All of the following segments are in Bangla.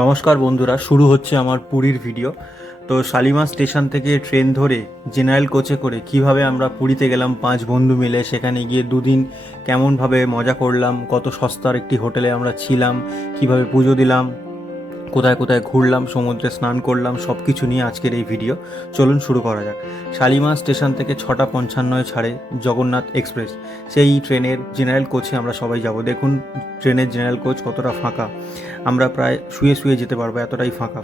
নমস্কার বন্ধুরা, শুরু হচ্ছে আমার পুরীর ভিডিও। তো শালিমার স্টেশন থেকে ট্রেন ধরে জেনারেল কোচে করে কিভাবে আমরা পুরীতে গেলাম 5 বন্ধু মিলে। সেখানে গিয়ে দুদিন কেমনভাবে মজা করলাম, কত সস্তার একটি হোটেলে আমরা ছিলাম, কিভাবে পুজো দিলাম, কোথায় কোথায় ঘুরলাম, সমুদ্রে স্নান করলাম, সব কিছু নিয়ে আজকের এই ভিডিও। চলুন শুরু করা যাক। শালিমার স্টেশন থেকে 6:55 ছাড়ে জগন্নাথ এক্সপ্রেস। সেই ট্রেনের জেনারেল কোচে আমরা সবাই যাব। দেখুন ট্রেনের জেনারেল কোচ কতটা ফাঁকা, আমরা প্রায় শুয়ে শুয়ে যেতে পারবো, এতটাই ফাঁকা।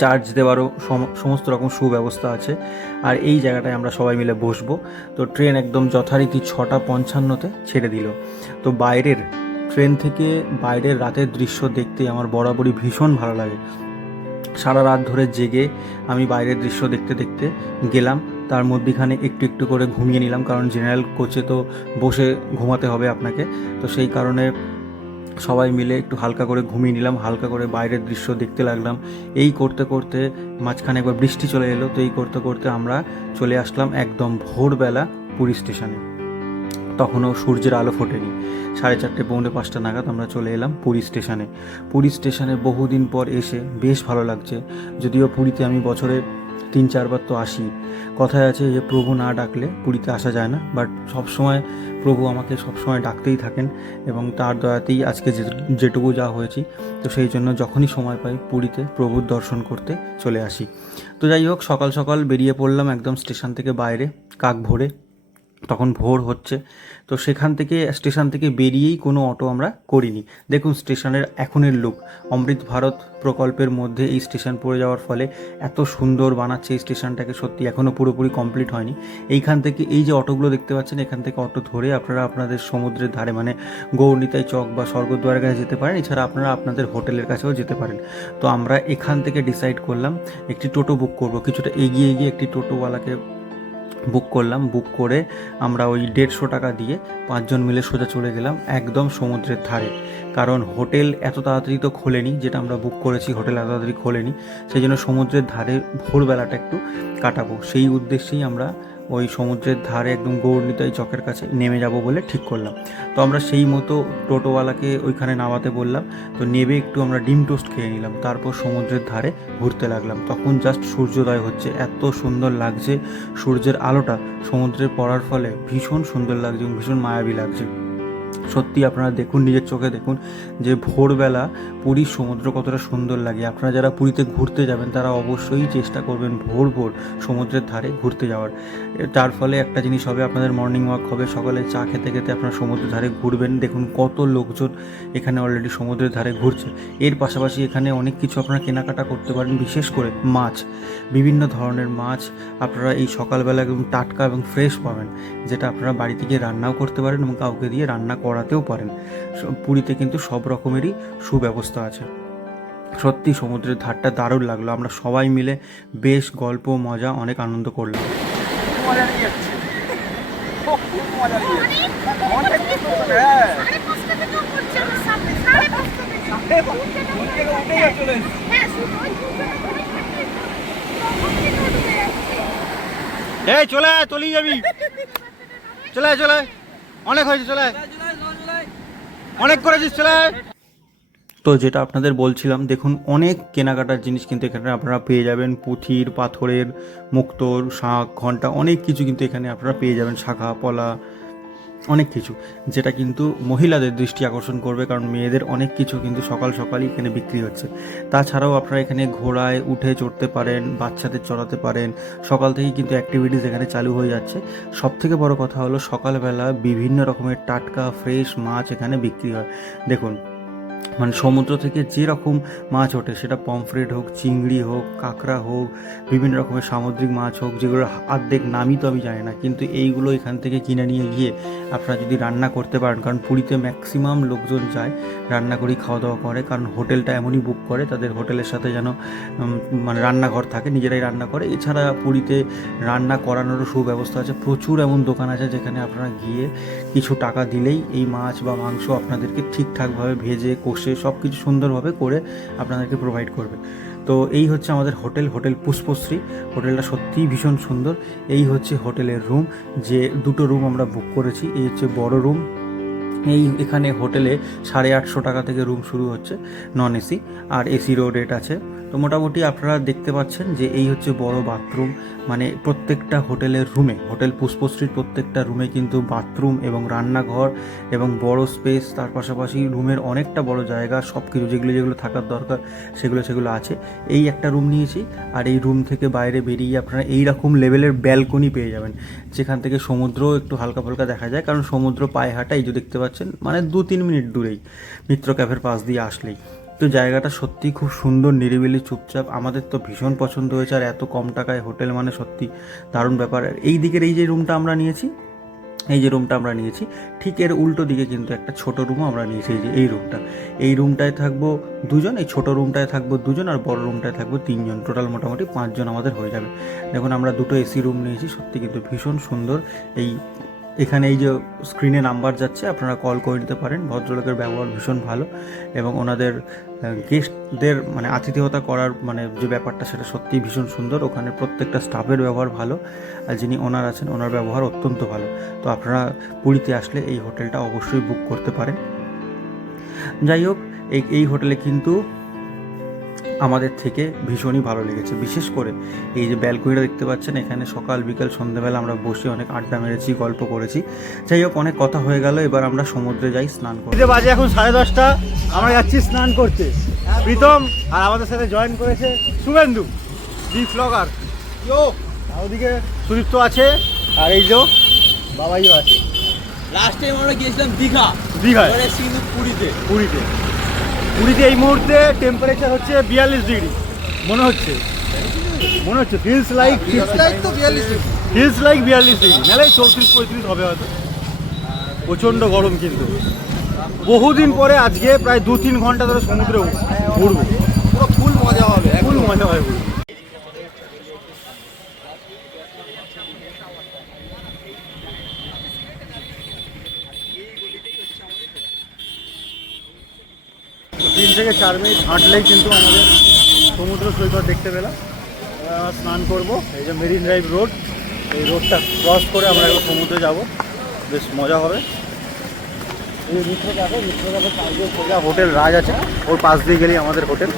চার্জ দেওয়ারও সমস্ত রকম সুব্যবস্থা আছে। আর এই জায়গাটায় আমরা সবাই মিলে বসবো। তো ট্রেন একদম যথারীতি 6:55 ছেড়ে দিল। তো ট্রেন থেকে বাইরের রাতের দৃশ্য দেখতে আমার বরাবরই ভীষণ ভালো লাগে। সারা রাত ধরে জেগে আমি বাইরের দৃশ্য দেখতে দেখতে গেলাম। তার মধ্যেখানে একটু একটু করে ঘুমিয়ে নিলাম, কারণ জেনারেল কোচে তো বসে ঘুমাতে হবে আপনাকে। তো সেই কারণে সবাই মিলে একটু হালকা করে ঘুমিয়ে নিলাম, হালকা করে বাইরের দৃশ্য দেখতে লাগলাম। এই করতে করতে মাঝখানে একবার বৃষ্টি চলে এলো। তো এই করতে করতে আমরা চলে আসলাম একদম ভোরবেলা পুরী স্টেশনে। তখনও সূর্যের আলো ফোটেনি। 4:30 পৌনে 5টা নাগাদ আমরা চলে এলাম পুরী স্টেশনে। পুরী স্টেশনে বহুদিন পর এসে বেশ ভালো লাগছে। যদিও পুরীতে আমি বছরে 3-4 বার তো আসি। কথায় আছে যে প্রভু না ডাকলে পুরীতে আসা যায় না, বাট সবসময় প্রভু আমাকে সবসময় ডাকতেই থাকেন এবং তার দয়াতেই আজকে যেটুকু যা হয়েছি। তো সেই জন্য যখনই সময় পাই পুরীতে প্রভুর দর্শন করতে চলে আসি। তো যাই হোক, সকাল সকাল বেরিয়ে পড়লাম একদম স্টেশন থেকে বাইরে কাক ভোরে। তখন ভোর হচ্ছে। তো স্টেশন থেকে বেরিয়েই কোনো অটো আমরা করিনি। দেখুন স্টেশনের এখনের লুক। অমৃত ভারত প্রকল্পের মধ্যে এই স্টেশন পড়ে যাওয়ার ফলে এত সুন্দর বানাচ্ছে এই স্টেশনটাকে, সত্যি এখনও পুরোপুরি কমপ্লিট হয়নি। এইখান থেকে এই যে অটোগুলো দেখতে পাচ্ছেন, এখান থেকে অটো ধরে আপনারা আপনাদের সমুদ্রের ধারে মানে গৌরনিতাই চক বা স্বর্গদ্বারের কাছে যেতে পারেন। এছাড়া আপনারা আপনাদের হোটেলের কাছেও যেতে পারেন। তো আমরা এখান থেকে ডিসাইড করলাম একটি টোটো বুক করব। কিছুটা এগিয়ে গিয়ে একটি টোটোওয়ালাকে বুক করলাম। বুক করে আমরা ওই 150 টাকা দিয়ে 5 জন মিলে সোজা চলে গেলাম একদম সমুদ্রের ধারে। কারণ হোটেল এত তাড়াতাড়ি তো খোলেনি, যেটা আমরা বুক করেছি হোটেল এত তাড়াতাড়ি খোলেনি। সেই জন্য সমুদ্রের ধারে ভোরবেলাটা একটু কাটাবো, সেই উদ্দেশ্যেই আমরা ওই সমুদ্রের ধারে একদম গৌরনিতাই চকের কাছে নেমে যাব বলে ঠিক করলাম। তো আমরা সেই মতো টোটোওয়ালাকে ওইখানে নামাতে বললাম। তো নেবে একটু আমরা ডিম টোস্ট খেয়ে নিলাম, তারপর সমুদ্রের ধারে ঘুরতে লাগলাম। তখন জাস্ট সূর্যোদয় হচ্ছে, এত সুন্দর লাগছে। সূর্যের আলোটা সমুদ্রে পড়ার ফলে ভীষণ সুন্দর লাগছে এবং ভীষণ মায়াবী লাগছে। সত্যি আপনারা দেখুন, নিজের চোখে দেখুন যে ভোরবেলা পুরীর সমুদ্র কতটা সুন্দর লাগে। আপনারা যারা পুরীতে ঘুরতে যাবেন তারা অবশ্যই চেষ্টা করবেন ভোর ভোর সমুদ্রের ধারে ঘুরতে যাওয়ার। তার ফলে একটা জিনিস হবে, আপনাদের মর্নিং ওয়াক হবে। সকালে চা খেতে খেতে আপনারা সমুদ্রের ধারে ঘুরবেন। দেখুন কত লোকজন এখানে অলরেডি সমুদ্রের ধারে ঘুরছে। এর পাশাপাশি এখানে অনেক কিছু আপনারা কেনাকাটা করতে পারেন, বিশেষ করে মাছ, বিভিন্ন ধরনের মাছ আপনারা এই সকালবেলা একদম টাটকা এবং ফ্রেশ পাবেন, যেটা আপনারা বাড়িতে গিয়ে রান্নাও করতে পারেন এবং কাউকে দিয়ে রান্না করাতেও পারেন। পুরীতে কিন্তু সব রকমেরই সুব্যবস্থা আছে। সত্যি সমুদ্রের ধারটা দারুণ লাগলো। আমরা সবাই মিলে বেশ গল্প মজা অনেক আনন্দ করলাম। এই চলে আয়, তলিয়ে যাবি। চলে আয়, চলে আয়, অনেক হয়েছে, চলে আয়, অনেক করেছিস, চলে আয়। তো যেটা আপনাদের বলছিলাম, দেখুন অনেক কেনাকাটার জিনিস কিন্তু এখানে আপনারা পেয়ে যাবেন। পুঁথির, পাথরের, মুক্তোর, শাঁখ, ঘণ্টা, অনেক কিছু কিন্তু এখানে আপনারা পেয়ে যাবেন। শাখা পলা অনেক কিছু, যেটা কিন্তু মহিলাদের দৃষ্টি আকর্ষণ করবে, কারণ মেয়েদের অনেক কিছু কিন্তু সকাল সকালই এখানে বিক্রি হচ্ছে। তাছাড়াও আপনারা এখানে ঘোড়ায় উঠে চড়তে পারেন, বাচ্চাদের চড়াতে পারেন। সকাল থেকেই কিন্তু অ্যাক্টিভিটিস এখানে চালু হয়ে যাচ্ছে। সবথেকে বড় কথা হলো সকালবেলা বিভিন্ন রকমের টাটকা ফ্রেশ মাছ এখানে বিক্রি হয়। দেখুন মানে সমুদ্র থেকে যে রকম মাছ ওঠে, সেটা পমফ্রেট হোক, চিংড়ি হোক, কাঁকড়া হোক, বিভিন্ন রকমের সামুদ্রিক মাছ হোক, যেগুলোর অর্ধেক নামই তো আমি জানি না, কিন্তু এইগুলো এখান থেকে কিনে নিয়ে গিয়ে আপনারা যদি রান্না করতে পারেন, কারণ পুরীতে ম্যাক্সিমাম লোকজন যায় রান্না করেই খাওয়া দাওয়া করে, কারণ হোটেলটা এমনই বুক করে, তাদের হোটেলের সাথে যেন মানে রান্নাঘর থাকে, নিজেরাই রান্না করে। এছাড়া পুরীতে রান্না করানোরও সুব্যবস্থা আছে। প্রচুর এমন দোকান আছে যেখানে আপনারা গিয়ে কিছু টাকা দিলেই এই মাছ বা মাংস আপনাদেরকে ঠিকঠাকভাবে ভেজে কষে সব কিছু সুন্দরভাবে করে আপনাদেরকে প্রোভাইড করবে। তো এই হচ্ছে আমাদের হোটেল পুষ্পশ্রী। হোটেলটা সত্যিই ভীষণ সুন্দর। এই হচ্ছে হোটেলের রুম, যে 2টো রুম আমরা বুক করেছি। এই হচ্ছে বড় রুম, এখানে হোটেলে 850 টাকা থেকে রুম শুরু হচ্ছে, নন এসি, আর এসিরও রেট আছে। তো মোটামুটি আপনারা দেখতে পাচ্ছেন যে এই হচ্ছে বড় বাথরুম। মানে প্রত্যেকটা হোটেলের রুমে, হোটেল পুষ্পশ্রীর প্রত্যেকটা রুমে কিন্তু বাথরুম এবং রান্নাঘর এবং বড় স্পেস, তার পাশাপাশি রুমের অনেকটা বড় জায়গা, সব কিছু যেগুলো থাকার দরকার সেগুলো আছে। এই একটা রুম নিয়েছি, আর এই রুম থেকে বাইরে বেরিয়ে আপনারা এই রকম লেভেলের ব্যালকনি পেয়ে যাবেন, যেখান থেকে সমুদ্রও একটু হালকা ফালকা দেখা যায়, কারণ সমুদ্র পায়ে হাঁটা, এই যে দেখতে পাচ্ছেন, মানে 2-3 মিনিট দূরেই মিত্র ক্যাফের পাশ দিয়ে আসলেই। তো জায়গাটা সত্যি খুব সুন্দর, নিরিবিলি, চুপচাপ। আমাদের তো ভীষণ পছন্দ হয়েছে, আর এত কম টাকায় হোটেল মানে সত্যি দারুণ ব্যাপার। এই দিকের এই যে রুমটা আমরা নিয়েছি, ঠিক এর উল্টো দিকে কিন্তু একটা ছোট রুমও আমরা নিয়েছি। এই যে এই রুমটায় থাকবো 2 জন, এই ছোট রুমটায় থাকবো 2 জন, আর বড় রুমটায় থাকবো 3 জন, টোটাল মোটামুটি 5 জন আমাদের হয়ে যাবে। দেখুন আমরা 2টো এসি রুম নিয়েছি, সত্যি কিন্তু ভীষণ সুন্দর। এখানে এই যে স্ক্রিনে নাম্বার যাচ্ছে, আপনারা কল করে নিতে পারেন। ভদ্রলোকের ব্যবহার ভীষণ ভালো, এবং ওনাদের গেস্টদের মানে আতিথেয়তা করার মানে যে ব্যাপারটা, সেটা সত্যিই ভীষণ সুন্দর। ওখানে প্রত্যেকটা স্টাফের ব্যবহার ভালো, আর যিনি ওনার আছেন ওনার ব্যবহার অত্যন্ত ভালো। তো আপনারা পুরীতে আসলে এই হোটেলটা অবশ্যই বুক করতে পারেন। যাই হোক, এই হোটেলে কিন্তু আমাদের থেকে ভীষণই ভালো লেগেছে। বিশেষ করে এই যে ব্যালকনিটা দেখতে পাচ্ছেন, এখানে সকাল বিকাল সন্ধ্যাবেলা আমরা বসে অনেক আড্ডা মেরেছি, গল্প করেছি। যাই হোক, অনেক কথা হয়ে গেল, এবার আমরা সমুদ্রে যাই স্নান করতে। বাজে এখন 10:30, আমরা যাচ্ছি স্নান করতে। প্রীতম আর আমাদের সাথে জয়েন করেছে শুভেন্দু, দি ব্লগার। ওদিকে সুদীপ্ত আছে, আর এই যে বাবাইও আছে। লাস্ট টাইম আমরা গিয়েছিলাম দীঘায়, কিন্তু পুরীতে এই মুহূর্তে টেম্পারেচার হচ্ছে 42 ডিগ্রি মনে হচ্ছে ফিলস লাইক তো 42 ডিগ্রি, ফিলস লাইক 42 ডিগ্রি, নাহলে 34-35 হবে হয়তো। প্রচণ্ড গরম, কিন্তু বহুদিন পরে আজকে প্রায় 2-3 ঘন্টা ধরে সমুদ্রে ঘুরবো, ফুল মজা হবে। তিন থেকে 4 মিনিট হাঁটলেই কিন্তু আমাদের সমুদ্র সৈকত দেখতে পেলাম। স্নান করব, এই যে মেরিন ড্রাইভ রোড, এই রোডটা ক্রস করে আমরা এবার সমুদ্রে যাব, বেশ মজা হবে। এই মিত্র ক্যাফের পাশ দিয়ে সোজা হোটেল রাজ আছে, ওর পাশ দিয়ে গেলেই আমাদের হোটেল।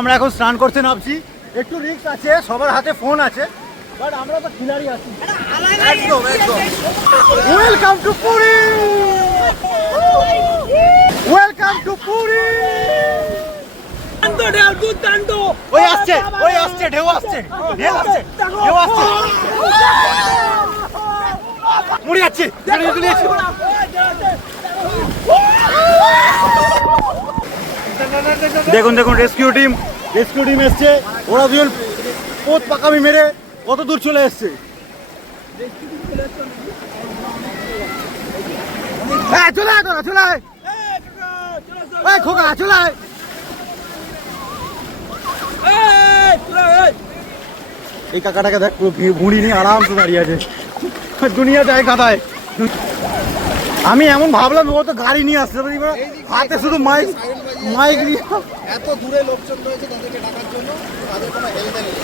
আমরা এখন স্নান করতে নামছি, একটু রিস্ক আছে, সবার হাতে ফোন আছে, বাট আমরা তো খিলাড়ি আছি। একদম welcome to Puri, welcome to Puri. ওই আসছে ঢেউ আসছে মুড়ি যাচ্ছে। দেখুন রেস্কিউ টিম এসছে, ওরা দুজন পোত পাকামি মেরে কত দূর চলে এসছে। চলে আয় তোরা, চলে আয় খোকা, চলে আয়। এই কাকাটাকে দেখ, পুরো ভুঁড়ি নিয়ে আরামসে দাঁড়িয়ে আছে, দুনিয়া যায় কাদায়। আমি এমন ভাবলাম ও তো গাড়ি নিয়ে আসছে, হাতে শুধু মাইক নিয়ে। এত দূরে লোকজন রয়েছে তাদেরকে ডাকার জন্য, তাদের কোনো হেল্প নেই।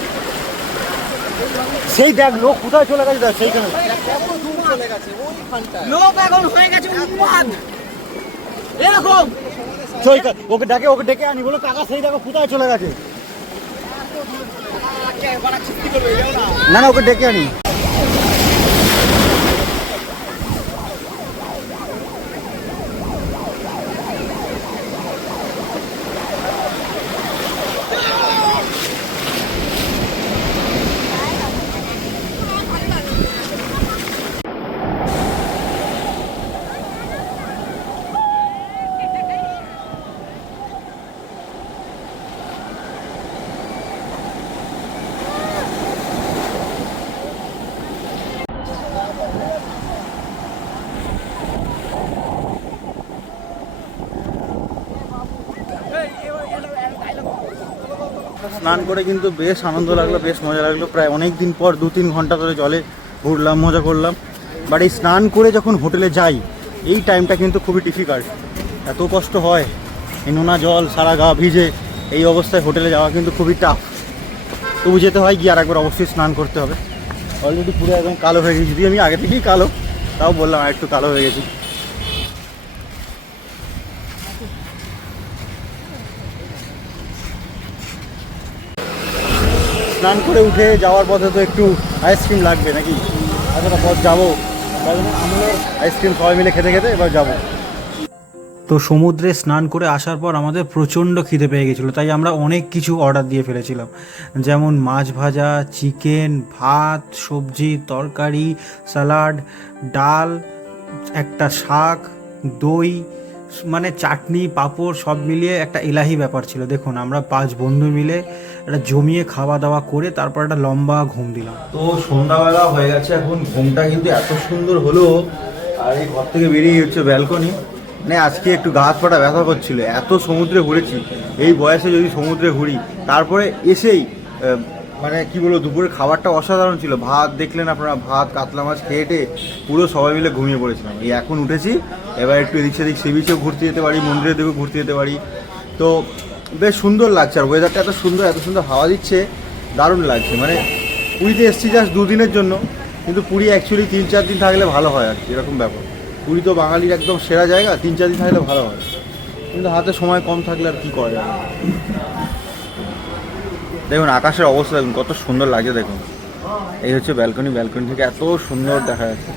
সেই দেখ লোক কোথায় চলে গেছে, দেখ সেইখানে কত দূর চলে গেছে ওইখানটায়। লোক এখন হয়ে গেছে উন্মাদ এরকম। ওকে ডেকে আনি, বলো কাকা সেই দেখো কোথায় চলে গেছে। না ওকে ডেকে আনি। স্নান করে কিন্তু বেশ আনন্দ লাগলো, বেশ মজা লাগলো। প্রায় অনেক দিন পর 2-3 ঘন্টা ধরে জলে ঘুরলাম, মজা করলাম। বাট এই স্নান করে যখন হোটেলে যাই এই টাইমটা কিন্তু খুবই ডিফিকাল্ট, এত কষ্ট হয়। এই নোনা জল সারা গা ভিজে এই অবস্থায় হোটেলে যাওয়া কিন্তু খুবই টাফ। তবু যেতে হয়, গিয়ে আর একবার অবশ্যই স্নান করতে হবে। অলরেডি পুরো একদম কালো হয়ে গেছি, যদি আমি আগে থেকেই কালো, তাও বললাম আর একটু কালো হয়ে গেছি। স্নান করে উঠে যাওয়ার পথে তো একটু আইসক্রিম লাগবে নাকি, এতটা পথ যাবো, আমরা আইসক্রিম সবাই মিলে খেতে খেতে এবার যাবো। তো সমুদ্রে স্নান করে আসার পর আমাদের প্রচণ্ড খিদে পেয়ে গেছিলো, তাই আমরা অনেক কিছু অর্ডার দিয়ে ফেলেছিলাম, যেমন মাছ ভাজা, চিকেন, ভাত, সবজি, তরকারি, স্যালাড, ডাল, একটা শাক, দই, মানে চাটনি, পাঁপড়, সব মিলিয়ে একটা এলাহি ব্যাপার ছিল। দেখুন আমরা 5 বন্ধু মিলে একটা জমিয়ে খাওয়া দাওয়া করে তারপর একটা লম্বা ঘুম দিলাম। তো সন্ধ্যাবেলা হয়ে গেছে, এখন ঘুমটা কিন্তু এত সুন্দর হলো। আর এই ঘর থেকে বেরিয়ে হচ্ছে ব্যালকনি। মানে আজকে একটু গা হাত পাটা ব্যথা করছিল, এত সমুদ্রে ঘুরেছি, এই বয়সে যদি সমুদ্রে ঘুরি। তারপরে এসেই মানে কি বলবো, দুপুরের খাবারটা অসাধারণ ছিল। ভাত দেখলেন আপনারা, ভাত কাতলা মাছ খেয়ে পুরো সবাই মিলে ঘুমিয়ে পড়েছিলাম। এই এখন উঠেছি, এবার একটু এদিক সেদিক সি বিচেও ঘুরতে যেতে পারি, মন্দিরের দিকেও ঘুরতে যেতে পারি। তো বেশ সুন্দর লাগছে, আর ওয়েদারটা এত সুন্দর হাওয়া দিচ্ছে, দারুণ লাগছে। মানে পুরীতে এসেছি জাস্ট 2 দিনের জন্য, কিন্তু পুরী অ্যাকচুয়ালি 3-4 দিন থাকলে ভালো হয় আর কি, এরকম ব্যাপার। পুরী তো বাঙালির একদম সেরা জায়গা, 3-4 দিন থাকলে ভালো হয়, কিন্তু হাতে সময় কম থাকলে আর কী করা যাবে। দেখুন আকাশের অবস্থা দেখুন কত সুন্দর লাগছে। দেখুন এই হচ্ছে ব্যালকনি, ব্যালকনি থেকে এত সুন্দর দেখা যাচ্ছে।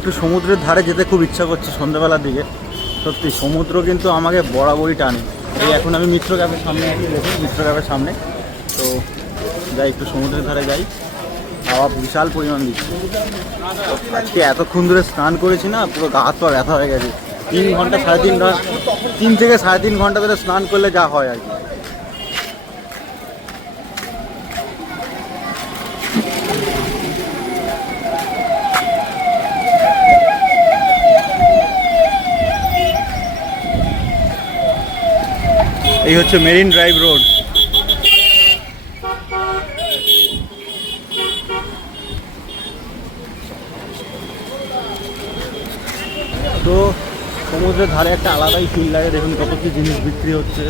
একটু সমুদ্রের ধারে যেতে খুব ইচ্ছা করছে সন্ধ্যাবেলার দিকে। সত্যি সমুদ্র কিন্তু আমাকে বরাবরই টানে। এই এখন আমি মিত্র ক্যাফের সামনে আছি, দেখুন মিত্র ক্যাফের সামনে। তো যাই একটু সমুদ্রের ধারে যাই, হাওয়া বিশাল পরিমাণ দিচ্ছে। আজকে এতক্ষণ ধরে স্নান করেছি না, পুরো গা হাত পা ব্যথা হয়ে গেছে। 3 ঘন্টা 3.5 ঘন্টা 3 থেকে 3.5 ঘন্টা ধরে স্নান করলে যা হয় আর কি। এই হচ্ছে মেরিন ড্রাইভ রোড। তো সমুদ্রের ধারে একটা আলাদাই ফিল লাগে। দেখুন কত কী জিনিস বিক্রি হচ্ছে,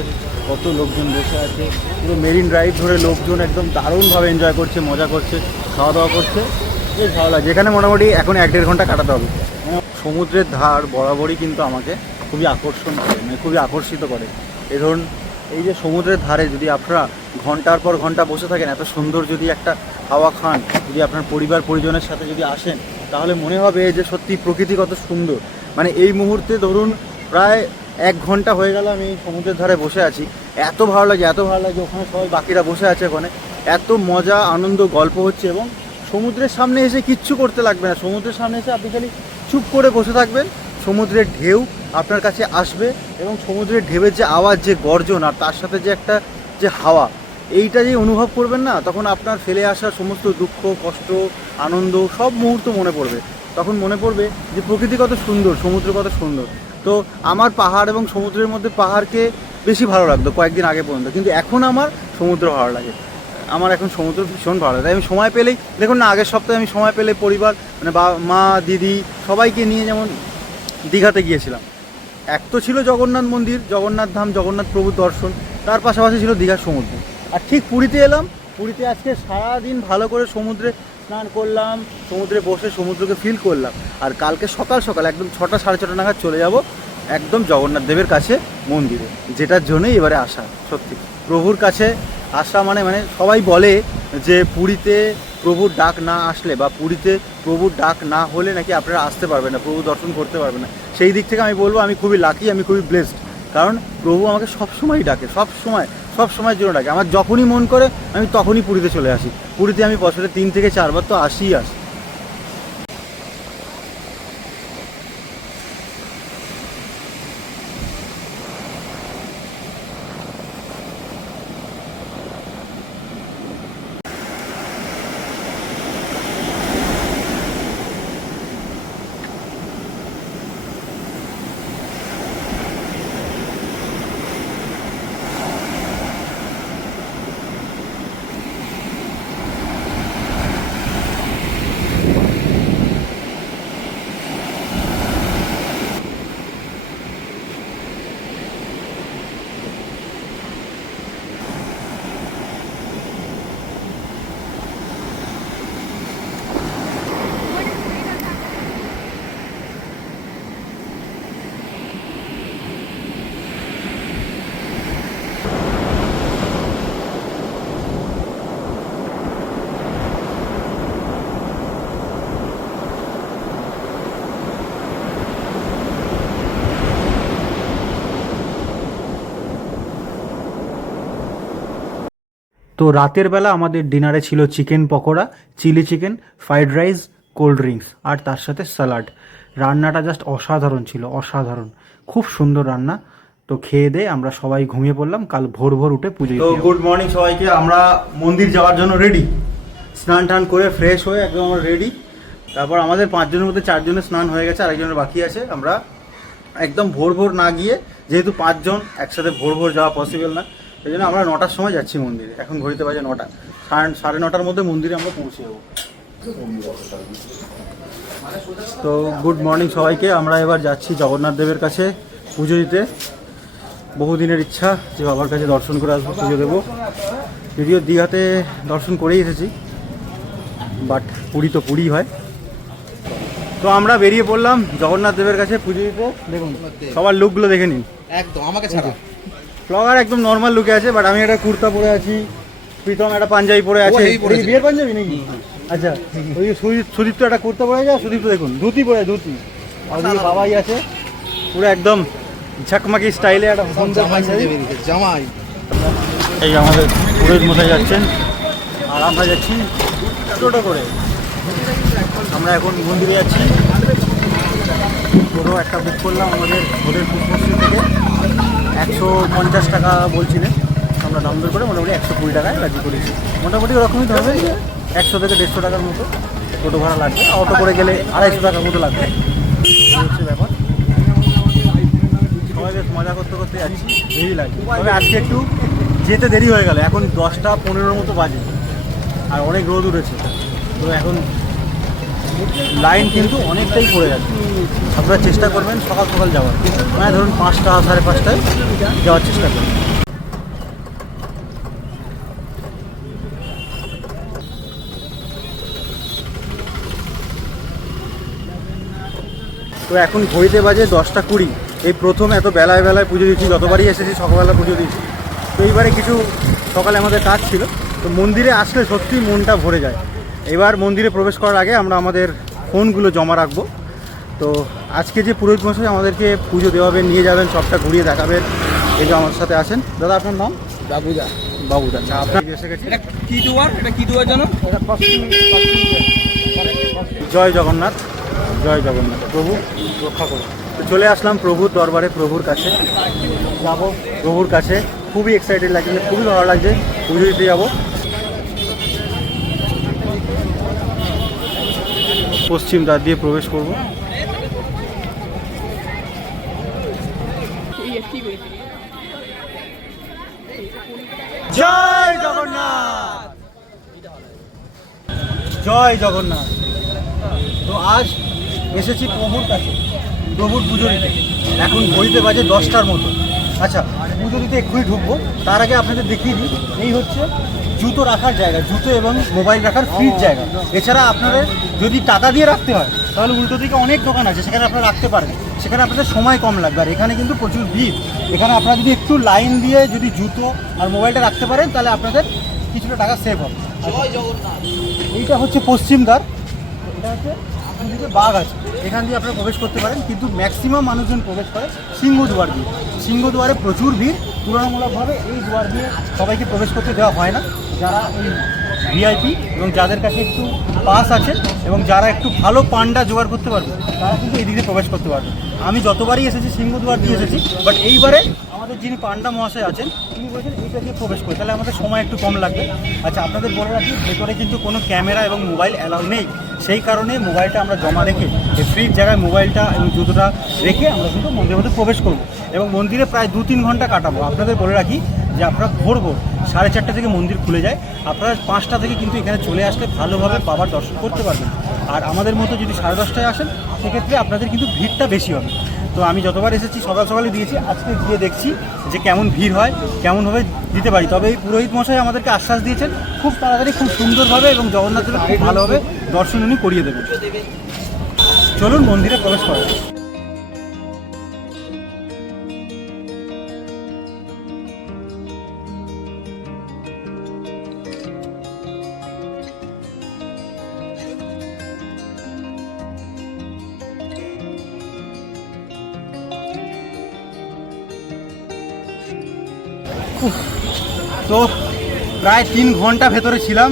কত লোকজন বসে আছে। পুরো মেরিন ড্রাইভ ধরে লোকজন একদম দারুণভাবে এনজয় করছে, মজা করছে, খাওয়া দাওয়া করছে, বেশ ভালো লাগে। যেখানে মোটামুটি এখন 1-1.5 ঘন্টা কাটাতে হবে। সমুদ্রের ধার বরাবরই কিন্তু আমাকে খুবই আকর্ষণ করে, মানে খুবই আকর্ষিত করে। এই ধরুন এই যে সমুদ্রের ধারে যদি আপনারা ঘন্টার পর ঘন্টা বসে থাকেন, এত সুন্দর যদি একটা হাওয়া খান, যদি আপনার পরিবার পরিজনের সাথে যদি আসেন, তাহলে মনে হবে যে সত্যি প্রকৃতি কত সুন্দর। মানে এই মুহূর্তে ধরুন প্রায় 1 ঘন্টা হয়ে গেল আমি সমুদ্রের ধারে বসে আছি, এত ভালো লাগে, এত ভালো লাগে। ওখানে সবাই বাকিরা বসে আছে, ওখানে এত মজা আনন্দ গল্প হচ্ছে। এবং সমুদ্রের সামনে এসে কিচ্ছু করতে লাগবে না, সমুদ্রের সামনে এসে আপনি খালি চুপ করে বসে থাকবেন, সমুদ্রের ঢেউ আপনার কাছে আসবে এবং সমুদ্রের ঢেউয়ের যে আওয়াজ, যে গর্জন, আর তার সাথে যে একটা যে হাওয়া, এইটা যে অনুভব করবেন না, তখন আপনার ফেলে আসা সমস্ত দুঃখ, কষ্ট, আনন্দ সব মুহূর্ত মনে পড়বে। তখন মনে পড়বে যে প্রকৃতি কত সুন্দর, সমুদ্র কত সুন্দর। তো আমার পাহাড় এবং সমুদ্রের মধ্যে পাহাড়কে বেশি ভালো লাগতো কয়েকদিন আগে পর্যন্ত, কিন্তু এখন আমার সমুদ্র ভালো লাগে। আমার এখন সমুদ্র ভীষণ ভালো লাগে। আমি সময় পেলেই, দেখুন না, আগের সপ্তাহে আমি সময় পেলে পরিবার মানে মা, দিদি সবাইকে নিয়ে যেমন দীঘাতে গিয়েছিলাম। এক তো ছিল জগন্নাথ মন্দির, জগন্নাথ ধাম, জগন্নাথ প্রভুর দর্শন, তার পাশাপাশি ছিল দীঘার সমুদ্র। আর ঠিক পুরীতে এলাম, পুরীতে আজকে সারাদিন ভালো করে সমুদ্রে স্নান করলাম, সমুদ্রে বসে সমুদ্রকে ফিল করলাম। আর কালকে সকাল সকাল একদম 6টা 6:30 নাগাদ চলে যাব একদম জগন্নাথ দেবের কাছে মন্দিরে, যেটার জন্যই এবারে আসা। সত্যি প্রভুর কাছে আসা মানে সবাই বলে যে পুরীতে প্রভুর ডাক না আসলে বা পুরীতে প্রভুর ডাক না হলে নাকি আপনারা আসতে পারবেন না, প্রভু দর্শন করতে পারবেন না। সেই দিক থেকে আমি বলবো আমি খুবই লাকি, আমি খুবই ব্লেসড, কারণ প্রভু আমাকে সবসময়ই ডাকে, সব সময়ের জন্য ডাকে। আমার যখনই মন করে আমি তখনই পুরীতে চলে আসি। পুরীতে আমি বছরে 3 থেকে 4 বার তো আসি। তো রাতের বেলা আমাদের ডিনারে ছিল chicken pakora, chilli chicken, fried rice, cold drinks আর তার সাথে স্যালাড। রান্নাটা জাস্ট অসাধারণ ছিল, অসাধারণ, খুব সুন্দর রান্না। তো খেয়ে দিয়ে আমরা সবাই ঘুমিয়ে পড়লাম, কাল ভোর ভোর উঠে পুজো। তো গুড মর্নিং সবাইকে, আমরা মন্দির যাওয়ার জন্য রেডি, স্নান টান করে ফ্রেশ হয়ে একদম আমরা রেডি। তারপর আমাদের 5 জনের মধ্যে 4 জনের স্নান হয়ে গেছে, আরেকজনের বাকি আছে। আমরা একদম ভোর ভোর না গিয়ে, যেহেতু 5 জন একসাথে ভোর ভোর যাওয়া পসিবল না, সেই জন্য আমরা 9টার সময় যাচ্ছি মন্দিরে। এখন ঘড়িতে বাজে 9টা, 9:30 মধ্যে মন্দিরে আমরা পৌঁছে যাবো। তো গুড মর্নিং সবাইকে, আমরা এবার যাচ্ছি জগন্নাথ দেবের কাছে পুজো দিতে। বহুদিনের ইচ্ছা যে বাবার কাছে দর্শন করে আসবো, পুজো দেবো। যদিও দীঘাতে দর্শন করেই এসেছি, বাট পুরী তো পুরী হয়। তো আমরা বেরিয়ে পড়লাম জগন্নাথ দেবের কাছে পুজো দিতে। দেখুন সবার লুকগুলো দেখে নিন, একদম আমাকে ছাড়া ব্লগার একদম নর্মাল লুকে আছে, বাট আমি একটা কুর্তা পরে আছি, প্রীতম একটা পাঞ্জাবি পরে আছে। বিয়ের পাঞ্জাবি নাকি? আচ্ছা, ওই সুদীপ তো একটা কুর্তা পরে আছে, সুদীপ তো দেখুন ধুতি পরে, ধুতি। আর বাবাই আছে পুরো একদম ঝাকমাকি স্টাইলে একটা সুন্দর পাঞ্জাবি। জামাই এই আমাদের পুরোহিত মশাই যাচ্ছেন, আর আমরা যাচ্ছি টোটো করে। আমরা এখন মন্দিরে যাচ্ছি। টোটো একটা বুক করলাম আমাদের হোটেল পুষ্পশ্রী থেকে, 150 টাকা বলছিলেন। আমরা দাম দর করে মোটামুটি 120 টাকায় রাজি করেছি। মোটামুটি ওরকমই ধরবে, 100 থেকে 150 টাকার মতো টোটো ভাড়া লাগবে। অটো করে গেলে 250 টাকার মতো লাগবে, এই হচ্ছে ব্যাপার। সবাই বেশ মজা করতে করতে যাচ্ছি, দেরি লাগছে। তবে আজকে একটু যেতে দেরি হয়ে গেল, এখন 10:15 মতো বাজে, আর অনেক রোদ উঠেছে। তো এখন লাইন কিন্তু অনেকটাই পড়ে যাচ্ছে। আপনারা চেষ্টা করবেন সকাল সকাল যাওয়ার, মানে ধরুন 5টা 5:30টায় যাওয়ার চেষ্টা করবেন। তো এখন ঘড়িতে বাজে 10:20। এই প্রথম এত বেলায় পুজো দিচ্ছি, যতবারই এসেছি সকালবেলা পুজো দিচ্ছি। তো এইবারে কিছু সকালে আমাদের কাজ ছিল, তো মন্দিরে আসলে সত্যিই মনটা ভরে যায়। এবার মন্দিরে প্রবেশ করার আগে আমরা আমাদের ফোনগুলো জমা রাখবো। তো আজকে যে পুরোহিত মশাই আমাদেরকে পুজো দেওয়াবেন, নিয়ে যাবেন, সবটা ঘুরিয়ে দেখাবেন, এই যে আমার সাথে আছেন। দাদা আপনার নাম? বাবুদা। বাবুদা। আচ্ছা, আপনার এসে গেছে। এটা কি দুয়ার জানো? জয় জগন্নাথ, জয় জগন্নাথ, প্রভু রক্ষা করুন। তো চলে আসলাম প্রভুর দরবারে, প্রভুর কাছে যাবো, প্রভুর কাছে খুবই এক্সাইটেড লাগছে, খুবই ভালো লাগছে। পুজো দিতে যাবো। পশ্চিম দ্বার দিয়ে প্রবেশ করব। জয় জগন্নাথ, জয় জগন্নাথ। তো আজ এসেছি প্রভুর কাছে, প্রভুর পুজো দিতে। এখন ঘড়িতে বাজে 10টার মতো। আচ্ছা, পুজো দিতে এক্ষুনি ঢুকবো, তার আগে আপনাদের দেখিয়ে দিই, এই হচ্ছে জুতো রাখার জায়গা, জুতো এবং মোবাইল রাখার ফ্রির জায়গা। এছাড়া আপনাদের যদি টাকা দিয়ে রাখতে হয় তাহলে উল্টো দিকে অনেক দোকান আছে, সেখানে আপনারা রাখতে পারেন, সেখানে আপনাদের সময় কম লাগবে। আর এখানে কিন্তু প্রচুর ভিড়। এখানে আপনারা যদি একটু লাইন দিয়ে যদি জুতো আর মোবাইলটা রাখতে পারেন তাহলে আপনাদের কিছুটা টাকা সেভ হবে। জয় জগন্নাথ। এইটা হচ্ছে পশ্চিম দ্বার, এটা হচ্ছে দুদিকে বাঘ আছে, এখান দিয়ে আপনারা প্রবেশ করতে পারেন, কিন্তু ম্যাক্সিমাম মানুষজন প্রবেশ করে সিংহদুয়ার দিয়ে। সিংহদুয়ারে প্রচুর ভিড়, তুলনামূলকভাবে এই দুয়ার দিয়ে সবাইকে প্রবেশ করতে দেওয়া হয় না। যারা এই ভিআইপি এবং যাদের কাছে একটু পাস আছে এবং যারা একটু ভালো পান্ডা জোগাড় করতে পারবে তারা কিন্তু এই দিক দিয়ে প্রবেশ করতে পারবে। আমি যতবারই এসেছি সিংহদুয়ার দিয়ে এসেছি, বাট এইবারে আমাদের যিনি পান্ডা মহাশয় আছেন তিনি বলেছেন এইটা দিয়ে প্রবেশ করে, তাহলে আমাদের সময় একটু কম লাগবে। আচ্ছা, আপনাদের বলে রাখি ভেতরে কিন্তু কোনো ক্যামেরা এবং মোবাইল অ্যালাউ নেই, সেই কারণে মোবাইলটা আমরা জমা রেখে ফ্রির জায়গায় মোবাইলটা এবং জুতোটা রেখে আমরা কিন্তু মন্দিরের মধ্যে প্রবেশ করব এবং মন্দিরে প্রায় 2-3 ঘন্টা কাটাবো। আপনাদের বলে রাখি যে আপনারা ভোর 4:30 থেকে মন্দির খুলে যায়, আপনারা 5টা থেকে কিন্তু এখানে চলে আসলে ভালোভাবে বাবার দর্শন করতে পারবেন। আর আমাদের মতো যদি 10:30টায় আসেন সেক্ষেত্রে আপনাদের কিন্তু ভিড়টা বেশি হবে। তো আমি যতবার এসেছি সকাল সকালে দিয়েছি, আজকে গিয়ে দেখছি যে কেমন ভিড় হয়, কেমনভাবে দিতে পারি। তবে এই পুরোহিত মশাই আমাদেরকে আশ্বাস দিয়েছেন খুব তাড়াতাড়ি খুব সুন্দরভাবে এবং জগন্নাথ দেবের খুব ভালোভাবে দর্শন উনি করিয়ে দেবেন। চলুন মন্দিরে প্রবেশ করা যাক। তো প্রায় 3 ঘন্টা ভেতরে ছিলাম।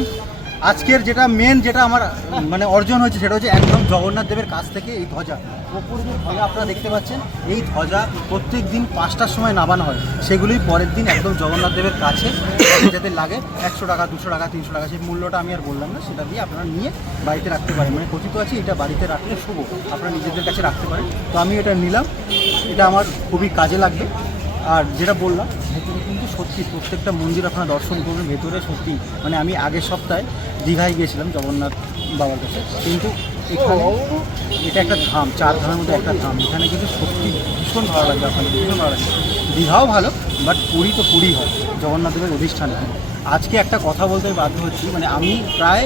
আজকের যেটা মেন যেটা আমার মানে অর্জন হয়েছে সেটা হচ্ছে একদম জগন্নাথ দেবের কাছ থেকে এই ধ্বজা, ওপর যে ধ্বজা আপনারা দেখতে পাচ্ছেন, এই ধ্বজা প্রত্যেক দিন 5টার সময় নামানো হয়, সেগুলোই পরের দিন একদম জগন্নাথ দেবের কাছে যাদের লাগে 100 টাকা 200 টাকা 300 টাকা, সেই মূল্যটা আমি আর বললাম না, সেটা দিয়ে আপনারা নিয়ে বাড়িতে রাখতে পারেন। মানে কথিত আছে এটা বাড়িতে রাখলে শুভ, আপনারা নিজেদের কাছে রাখতে পারেন। তো আমি এটা নিলাম, এটা আমার খুবই কাজে লাগবে। আর যেটা বললাম ভেতরে কিন্তু সত্যি প্রত্যেকটা মন্দির আপনারা দর্শন করবেন, ভেতরে সত্যি মানে আমি আগের সপ্তাহে দীঘায় গিয়েছিলাম জগন্নাথ বাবার কাছে, কিন্তু এখানে এটা একটা ধাম, 4 ধামের মধ্যে একটা ধাম, এখানে কিন্তু সত্যি ভীষণ ভালো লাগবে আপনাদের, ভীষণ ভালো লাগবে। দীঘাও ভালো, বাট পুরী তো পুরী হয়, জগন্নাথ দেবের অধিষ্ঠান। আজকে একটা কথা বলতে বাধ্য হচ্ছি, মানে আমি প্রায়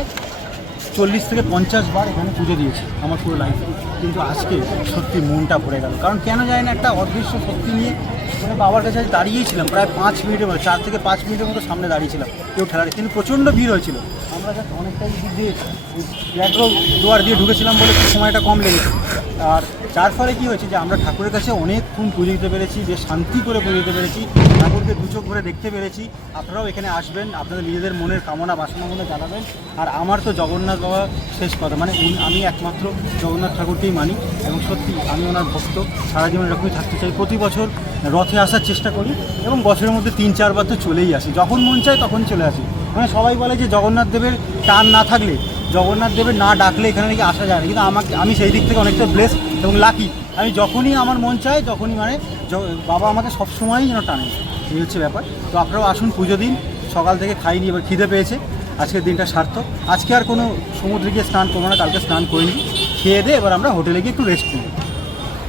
40 থেকে 50 বার এখানে পুজো দিয়েছি আমার পুরো লাইফে, কিন্তু আজকে সত্যি মনটা ভরে গেল। কারণ কেন জানি না, একটা অদৃশ্য শক্তি নিয়ে মানে বাবার কাছে দাঁড়িয়েই ছিলাম প্রায় 5 মিনিটের মতো, 4 থেকে 5 মিনিটের মতো সামনে দাঁড়িয়েছিলাম, কেউ ঠেলারে, কিন্তু প্রচণ্ড ভিড় হয়েছিল। আমরা জাস্ট অনেকটাই দিক দিয়ে দুয়ার দিয়ে ঢুকেছিলাম বলে সময়টা কম লেগেছে। আর যার ফলে কী হয়েছে যে আমরা ঠাকুরের কাছে অনেকক্ষণ পুজো দিতে পেরেছি, বেশ শান্তি করে পুজো দিতে পেরেছি, ঠাকুরকে 2 চোখ ভরে দেখতে পেরেছি। আপনারাও এখানে আসবেন, আপনাদের নিজেদের মনের কামনা বাসনা মনে জানাবেন। আর আমার তো জগন্নাথ বাবা শেষ কথা, মানে আমি একমাত্র জগন্নাথ ঠাকুরকেই মানি এবং সত্যি আমি ওনার ভক্ত, সারা জীবন এরকমই থাকতে চাই। প্রতি বছর রথে আসার চেষ্টা করি এবং বছরের মধ্যে 3-4 বার তো চলেই আসি, যখন মন চায় তখন চলে আসি। মানে সবাই বলে যে জগন্নাথ দেবের টান না থাকলে, জগন্নাথ দেবের না ডাকলে এখানে নাকি আসা যায় না, কিন্তু আমি সেই দিক থেকে অনেকটা ব্লেস এবং লাকি। আমি যখনই আমার মন চায় তখনই মানে বাবা আমাকে সবসময়ই যেন টানে, এই হচ্ছে ব্যাপার। তো আপনারাও আসুন, পুজো দিন। সকাল থেকে খাইনি, এবার খিদে পেয়েছে, আজকের দিনটা সার্থক। আজকে আর কোনো সমুদ্রে গিয়ে স্নান করবো না, কালকে স্নান করিনি, খেয়ে দিয়ে এবার আমরা হোটেলে গিয়ে একটু রেস্ট নেব।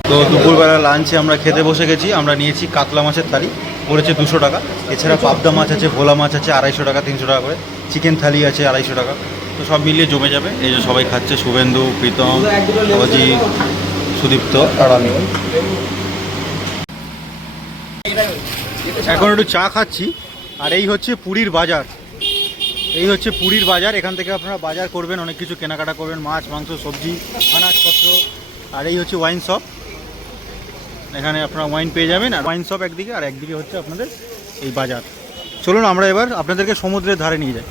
তো দুপুরবেলা লাঞ্চে আমরা খেতে বসে গেছি। আমরা নিয়েছি কাতলা মাছের থালি, পড়েছে 200 টাকা। এছাড়া পাবদা মাছ আছে, ভোলা মাছ আছে 250 টাকা 300 টাকা করে, চিকেন থালি আছে 250 টাকা। তো সব মিলিয়ে জমে যাবে। এই যে সবাই খাচ্ছে, শুভেন্দু, প্রীতম, অজিত, সুদীপ্ত আর আমি। এখন একটু চা খাচ্ছি। আর এই হচ্ছে পুরীর বাজার, এই হচ্ছে পুরীর বাজার। এখান থেকে আপনারা বাজার করবেন, অনেক কিছু কেনাকাটা করবেন, মাছ মাংস সবজি আনাজপত্র। আর এই হচ্ছে ওয়াইন শপ, এখানে আপনারা ওয়াইন পেয়ে যাবেন। আর ওয়াইন শপ একদিকে, আর একদিকে হচ্ছে আপনাদের এই বাজার। চলুন আমরা এবার আপনাদেরকে সমুদ্রের ধারে নিয়ে যাই।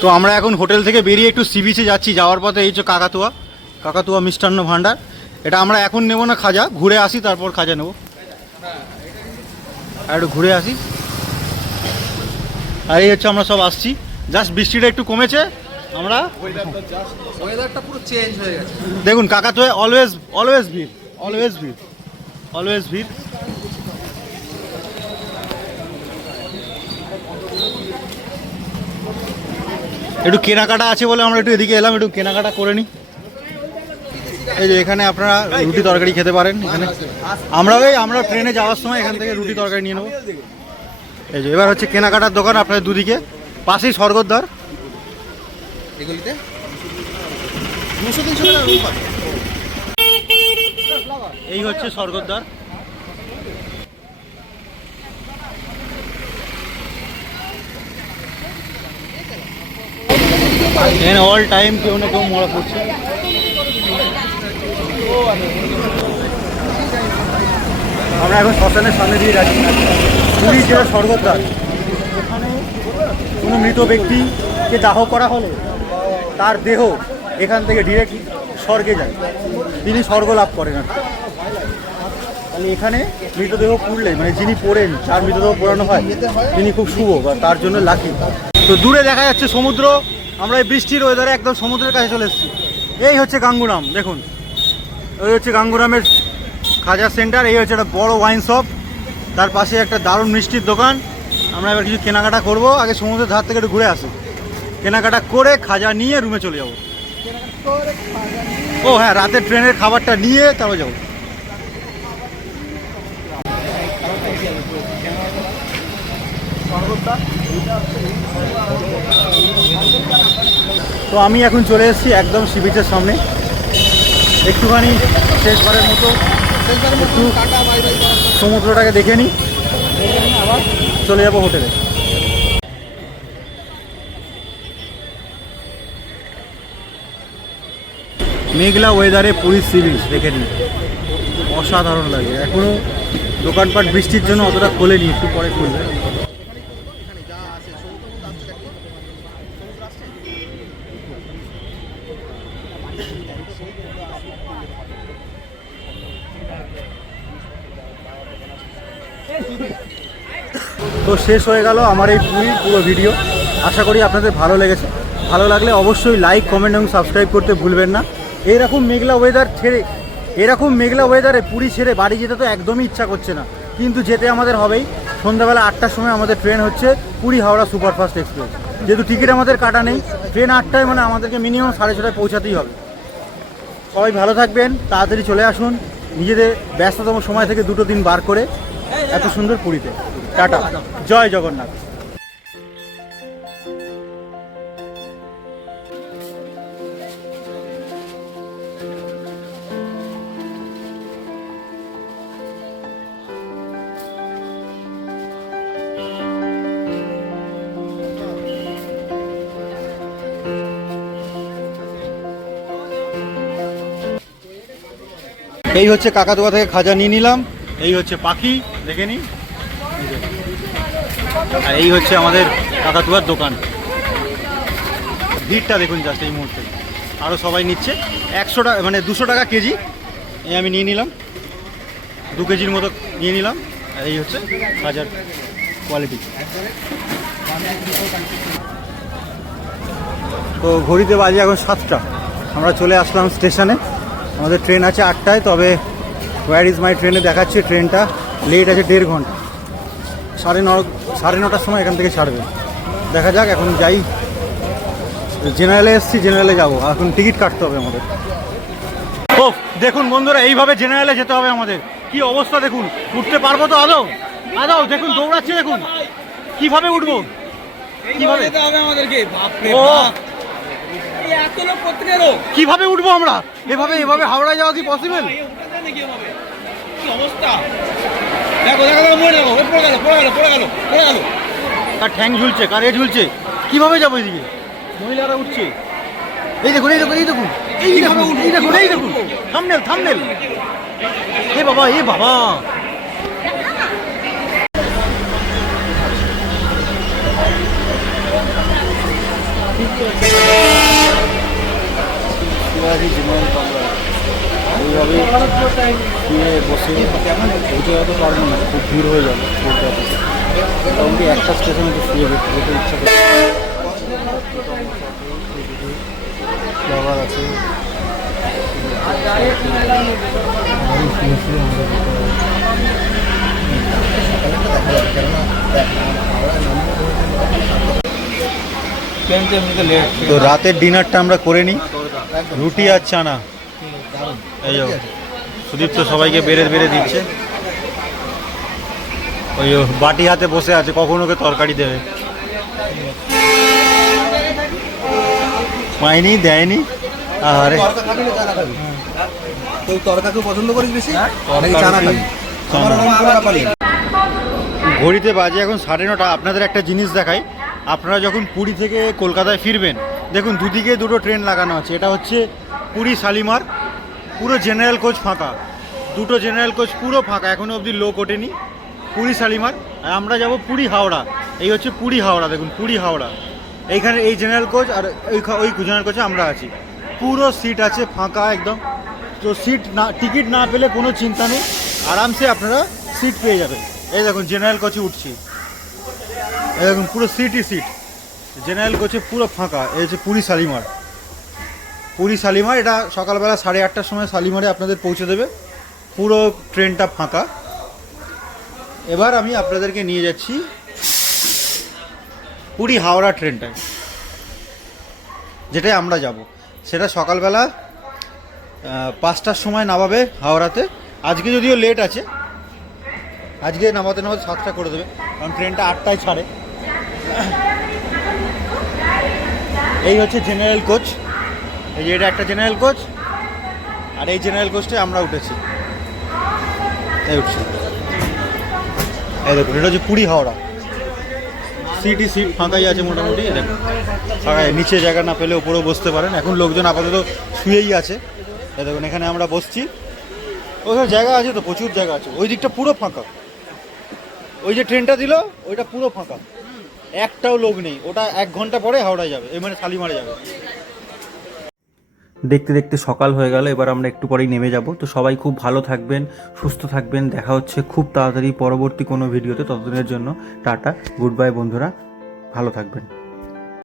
তো আমরা এখন হোটেল থেকে বেরিয়ে একটু সি বিচে যাচ্ছি। যাওয়ার পথে এই হচ্ছে কাকাতুয়া মিষ্টান্ন ভাণ্ডার। এটা আমরা এখন নেব না, খাজা ঘুরে আসি, তারপর খাজা নেব। আর একটু ঘুরে আসি। আর এই হচ্ছে আমরা সব আসছি, জাস্ট বৃষ্টিটা একটু কমেছে। আমরা ওয়েদারটা পুরো চেঞ্জ হয়ে গেছে। দেখুন কাকাতুয়া অলওয়েজ ভিড়, অলওয়েজ ভিড়। একটু কেনাকাটা আছে বলে আমরা একটু এদিকে এলাম, একটু কেনাকাটা করে নিই। এই যে এখানে আপনারা রুটি তরকারি খেতে পারেন। এখানে আমরা ট্রেনে যাওয়ার সময় এখান থেকে রুটি তরকারি নিয়ে নেবো। এই যে এবার হচ্ছে কেনাকাটার দোকান আপনাদের দুদিকে, পাশেই স্বর্গদ্বার। এগুলিতে 200-300 টাকা রুম পাবে। এই হচ্ছে স্বর্গদ্বার। এখানে অল টাইম কেউ না কেউ মরা পড়ছে। আমরা এখন শ্মশানের সামনে দিয়ে যাচ্ছি। পুরী জেলার স্বর্গদ্বার, এখানে কোনো মৃত ব্যক্তিকে দাহ করা হলে তার দেহ এখান থেকে ডিরেক্ট স্বর্গে যায়, তিনি স্বর্গ লাভ করেন। আর তাহলে এখানে মৃতদেহ পুড়লে মানে যিনি পড়েন, যার মৃতদেহ পোড়ানো হয় তিনি খুব শুভ বা তার জন্য লাকি। তো দূরে দেখা যাচ্ছে সমুদ্র, আমরা এই বৃষ্টির ওয়েদারে একদম সমুদ্রের কাছে চলে এসেছি। এই হচ্ছে গাঙ্গুরাম, দেখুন ওই হচ্ছে গাঙ্গুরামের খাজা সেন্টার, এই হচ্ছে একটা বড় ওয়াইন শপ, তার পাশে একটা দারুণ মিষ্টির দোকান। আমরা এবার কিছু কেনাকাটা করব, আগে সমুদ্রের ধার থেকে একটু ঘুরে আসি, কেনাকাটা করে খাজা নিয়ে রুমে চলে যাব। ও হ্যাঁ, রাতের ট্রেনের খাবারটা নিয়ে তারপর যাবো। তো আমি এখন চলে এসেছি একদম সি বিচের সামনে, একটুখানি শেষবারের মতো একটু সমুদ্রটাকে দেখে নিই, আবার চলে যাবো হোটেলে। মেঘলা ওয়েদারে পুরী সি বিচ দেখে নিই, অসাধারণ লাগে। এখনও দোকানপাট বৃষ্টির জন্য অতটা খোলেনি, একটু পরে খুলবে। তো শেষ হয়ে গেল আমার এই পুরো ভিডিও। আশা করি আপনাদের ভালো লেগেছে। ভালো লাগলে অবশ্যই লাইক, কমেন্ট এবং সাবস্ক্রাইব করতে ভুলবেন না। এরকম মেঘলা ওয়েদারে পুরী ছেড়ে বাড়ি যেতে তো একদমই ইচ্ছা করছে না, কিন্তু যেতে আমাদের হবেই। সন্ধ্যাবেলা 8টার সময় আমাদের ট্রেন হচ্ছে পুরী হাওড়া সুপারফাস্ট এক্সপ্রেস। যেহেতু টিকিট আমাদের কাটা নেই, ট্রেন 8টায়, মানে আমাদেরকে মিনিমাম 6:30টায় পৌঁছাতেই হবে। সবাই ভালো থাকবেন, তাড়াতাড়ি চলে আসুন নিজেদের ব্যস্ততম সময় থেকে 2 দিন বার করে এত সুন্দর পুরীতে। টাটা, জয় জগন্নাথ। এই হচ্ছে কাকাতুয়া থেকে খাজা নিয়ে নিলাম, এই হচ্ছে পাখি দেখে নিই, আর এই হচ্ছে আমাদের কাকাতুয়ার দোকান। ভিড়টা দেখুন জাস্ট এই মুহূর্তে, আরও সবাই নিচ্ছে। 100 টাকা মানে 200 টাকা কেজি, এই আমি নিয়ে নিলাম, 2 কেজির মতো নিয়ে নিলাম। আর এই হচ্ছে খাজার কোয়ালিটি। তো ঘড়িতে বাজে এখন 7টা, আমরা চলে আসলাম স্টেশনে। আমাদের ট্রেন আছে 8টায়, তবে হোয়ার ইজ মাই ট্রেনে দেখাচ্ছে ট্রেনটা লেট আছে 1.5 ঘন্টা। 9:30টার সময় এখান থেকে ছাড়বে। দেখা যাক, এখন যাই। জেনারেলে এসেছি, জেনারেলে যাবো, এখন টিকিট কাটতে হবে আমাদের। ও দেখুন বন্ধুরা, এইভাবে জেনারেলে যেতে হবে আমাদের। কি অবস্থা দেখুন, উঠতে পারবো তো আদৌ? দেখুন দৌড়াচ্ছে, দেখুন কিভাবে উঠবো, কিভাবে কিভাবে উঠবো আমরা? এভাবে হাওড়া যাওয়া কি পসিবল? কার ঠ্যাং ঝুলছে, কার ঝুলছে, কিভাবে যাবো এদিকে? মহিলারা উঠছে, এই দেখুন, এই দেখুন, এই দেখুন, এই দেখুন, এই দেখুন, এই দেখুন, থামনেল। এ বাবা, এ বাবা, এইভাবে বসে উঠে যেতে পারবো না, খুব ভিড় হয়ে যাবে। মোটামুটি একটা স্টেশনে তো শুয়ে যেতে ইচ্ছা করে। ফ্লাওয়ার আছে, তো রাতের ডিনারটা আমরা করে নিই। রুটি আর চানা, এই সুদীপ তো সবাইকে বেড়ে দিচ্ছে। ওই বাটি হাতে বসে আছে, কখন ওকে তরকারি দেবে। পাইনি, দেয়নি। আরে পছন্দ করিস বেশি? ঘড়িতে বাজে এখন 9:30। আপনাদের একটা জিনিস দেখাই, আপনারা যখন পুরী থেকে কলকাতায় ফিরবেন দেখুন দুদিকে দুটো ট্রেন লাগানো আছে। এটা হচ্ছে পুরী শালিমার, পুরো জেনারেল কোচ ফাঁকা, দুটো জেনারেল কোচ পুরো ফাঁকা, এখনও অবধি লোক ওঠেনি। পুরী শালিমার, আর আমরা যাব পুরী হাওড়া। এই হচ্ছে পুরী হাওড়া, দেখুন পুরী হাওড়া। এইখানে এই জেনারেল কোচ আর ওই জেনারেল কোচে আমরা আছি। পুরো সিট আছে ফাঁকা একদম। তো সিট না, টিকিট না পেলে কোনো চিন্তা নেই, আরামসে আপনারা সিট পেয়ে যাবেন। এই দেখুন জেনারেল কোচে উঠছি, এই দেখুন পুরো সিটই সিট, জেনারেল কোচে পুরো ফাঁকা। এই হচ্ছে পুরী শালিমার, পুরী শালিমার। এটা সকালবেলা 8:30টার সময় শালিমারে আপনাদের পৌঁছে দেবে। পুরো ট্রেনটা ফাঁকা। এবার আমি আপনাদেরকে নিয়ে যাচ্ছি পুরী হাওড়া ট্রেনটায়, যেটাই আমরা যাব। সেটা সকালবেলা 5টার সময় নামাবে হাওড়াতে। আজকে যদিও লেট আছে, আজকে নামাতে 7টা করে দেবে, কারণ ট্রেনটা 8টায় ছাড়ে। এই হচ্ছে জেনারেল কোচ, এই যে এটা একটা জেনারেল কোচ, আর এই জেনারেল কোচটায় আমরা উঠেছি। এই উঠছি, এই দেখুন এটা হচ্ছে পুরী হাওড়া। সিটই সিট ফাঁকাই আছে মোটামুটি। দেখুন ফাঁকাই, নিচে জায়গা না পেলে উপরেও বসতে পারেন। এখন লোকজন আপাতত শুয়েই আছে। এই দেখুন এখানে আমরা বসছি, ওখানে জায়গা আছে তো, প্রচুর জায়গা আছে। ওই দিকটা পুরো ফাঁকা, ওই যে ট্রেনটা দিল ওইটা পুরো ফাঁকা, একটাও লোক নেই। ওটা 1 ঘন্টা পরে হাওড়ায় যাবে, এই মানে শালিমারে যাবে। দেখতে দেখতে সকাল হয়ে গেল, এবার আমরা একটু পরেই নেমে যাব। তো সবাই খুব ভালো থাকবেন, সুস্থ থাকবেন। দেখা হচ্ছে খুব তাড়াতাড়ি পরবর্তী কোনো ভিডিওতে। ততদিনের জন্য টাটা, গুড বাই বন্ধুরা, ভালো থাকবেন।